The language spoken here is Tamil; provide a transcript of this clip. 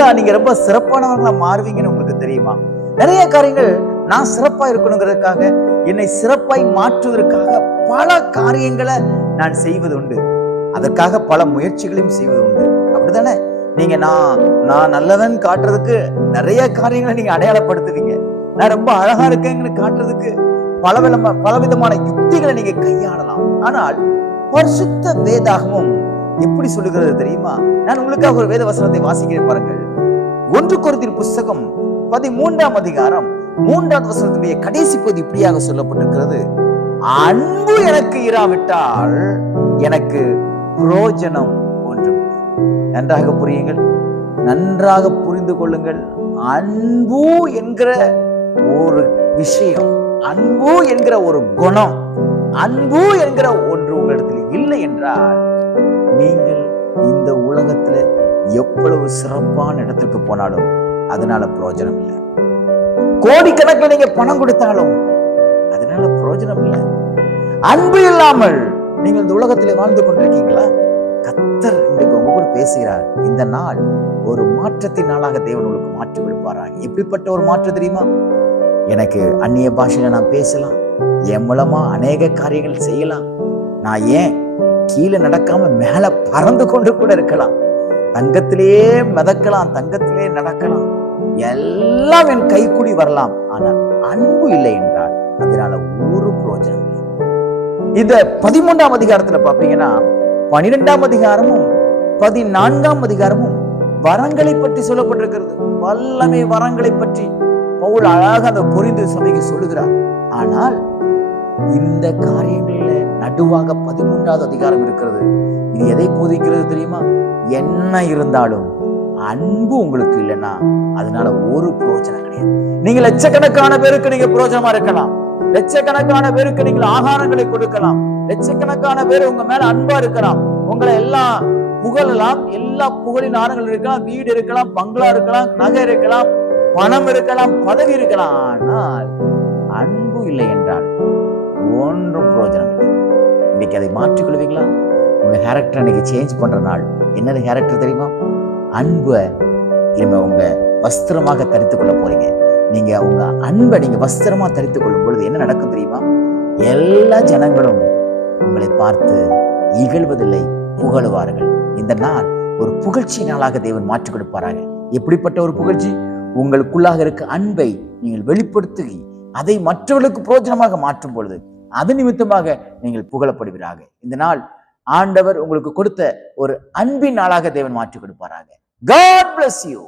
இருந்தா நீங்க ரொம்ப சிறப்பானவங்களா மாறுவீங்கன்னு உங்களுக்கு தெரியுமா? நிறைய காரியங்கள் நான் சிறப்பா இருக்கணுங்கிறதுக்காக, என்னை சிறப்பாய் மாற்றுவதற்காக பல காரியங்களை நான் செய்வது உண்டு. அதற்காக பல முயற்சிகளையும் செய்வது உண்டு. அப்படித்தானே? நீங்க நான் நல்லவன் காட்டுறதுக்கு நிறைய காரியங்களை நீங்க அடையாளப்படுத்துவீங்க. நான் ரொம்ப அழகா இருக்கேன்னு காட்டுறதுக்கு பலவிதமான யுக்திகளை நீங்க கையாளலாம். ஆனால் பரிசுத்த வேதாகமும் எப்படி சொல்லுகிறது தெரியுமா? நான் உங்களுக்காக ஒரு வேத வசனத்தை வாசிக்கிறேன் பாருங்கள். 1 கொரிந்தியர் புஸ்தகம் 13ஆம் அதிகாரம் 3ஆவது வசனத்துடைய கடைசி பகுதி இப்படியாக சொல்லப்பட்டிருக்கிறது. அன்பு எனக்கு இராவிட்டால் எனக்கு பிரயோஜனம் ஒன்றுமில்லை. நன்றாக புரியுங்கள், நன்றாக புரிந்து கொள்ளுங்கள். அன்பு என்கிற ஒரு விஷயம், அன்பு என்கிற ஒரு குணம், அன்பு என்கிற ஒன்று உங்களிடத்தில் இல்லை என்றால் நீங்கள் இந்த உலகத்துல எவ்வளவு சிறப்பான இடத்துக்கு போனாலும் அதனால பிரயோஜனம் இல்லை. கோடிக்கணக்கில் நீங்க பணம் கொடுத்தாலும் அதனால பிரயோஜனம் இல்லை. அன்பு இல்லாமல் நீங்கள் இந்த உலகத்திலே வாழ்ந்து கொண்டிருக்கீங்களா? கர்த்தர் இன்றைக்கு உங்க கூட பேசுகிறார். இந்த நாள் ஒரு மாற்றத்தின் நாளாக தேவன் உங்களுக்கு மாற்றி கொடுப்பாராங்க. எப்படிப்பட்ட ஒரு மாற்றம் தெரியுமா? எனக்கு அந்நிய பாஷையில நான் பேசலாம், என் மூலமா அநேக காரியங்கள் செய்யலாம். நான் ஏன் கீழே நடக்காம மேல பறந்து கொண்டு கூட இருக்கலாம், தங்கத்திலேயே மிதக்கலாம், தங்கத்திலே நடக்கலாம், எல்லாம் என் கைக்கூடி வரலாம். ஆனால் அன்பு இல்லை என்றால் அதனால ஒரு பிரயோஜனம் இல்லை. இந்த 13ஆம் அதிகாரத்துல பாப்பீங்கன்னா 12ஆம் அதிகாரமும் 14ஆம் அதிகாரமும் வரங்களை பற்றி சொல்லப்பட்டிருக்கிறது. வல்லமை வரங்களை பற்றி பவுல் அழகாக அந்த கொரிந்து சபைக்கு சொல்லுகிறார். ஆனால் இந்த காரியங்கள்ல நடுவாக 13ஆவது அதிகாரம் இருக்கிறது. இது எதை போதிக்கிறது தெரியுமா? என்ன இருந்தாலும் அன்பு உங்களுக்கு இல்லைன்னா அதனால ஒரு பிரயோஜனம் கிடையாது. நீங்க லட்சக்கணக்கான பேருக்கு நீங்க பிரயோஜனமா இருக்கலாம், லட்சக்கணக்கான பேருக்கு நீங்கள் ஆகாரங்களை கொடுக்கலாம், லட்சக்கணக்கான பேர் உங்க மேல அன்பா இருக்கலாம், உங்களை எல்லாம் புகழலாம், எல்லா புகழின் ஆரங்கள் இருக்கலாம், வீடு இருக்கலாம், பங்களா இருக்கலாம், நகை இருக்கலாம், பணம் இருக்கலாம், பதவி இருக்கலாம். ஆனால் அன்பு இல்லை என்றால் ஒன்றும் பிரயோஜனம் இல்லை. இன்னைக்கு அதை மாற்றிக்கொள்வீங்களா? உங்க கேரக்டர் இன்னைக்கு சேஞ்ச் பண்ற நாள். என்னது கேரக்டர் தெரியுமா? அன்பை உங்க வஸ்திரமாக தரித்துக் கொள்ள போறீங்க. நீங்க உங்க அன்பை நீங்க வஸ்திரமா தரித்துக் கொள்ளும் பொழுது என்ன நடக்கும் தெரியுமா? எல்லா ஜனங்களும் உங்களை பார்த்து இகழ்வதில்லை, புகழுவார்கள். இந்த நாள் ஒரு புகழ்ச்சி நாளாக தேவன் மாற்றிக் கொடுப்பாராக. எப்படிப்பட்ட ஒரு புகழ்ச்சி? உங்களுக்குள்ளாக இருக்க அன்பை நீங்கள் வெளிப்படுத்தி அதை மற்றவர்களுக்கு பிரயோஜனமாக மாற்றும் பொழுது அது நிமித்தமாக நீங்கள் புகழப்படுவீராக. இந்த நாள் ஆண்டவர் உங்களுக்கு கொடுத்த ஒரு அன்பின் நாளாக தேவன் மாற்றிக் கொடுப்பாராக. God bless you.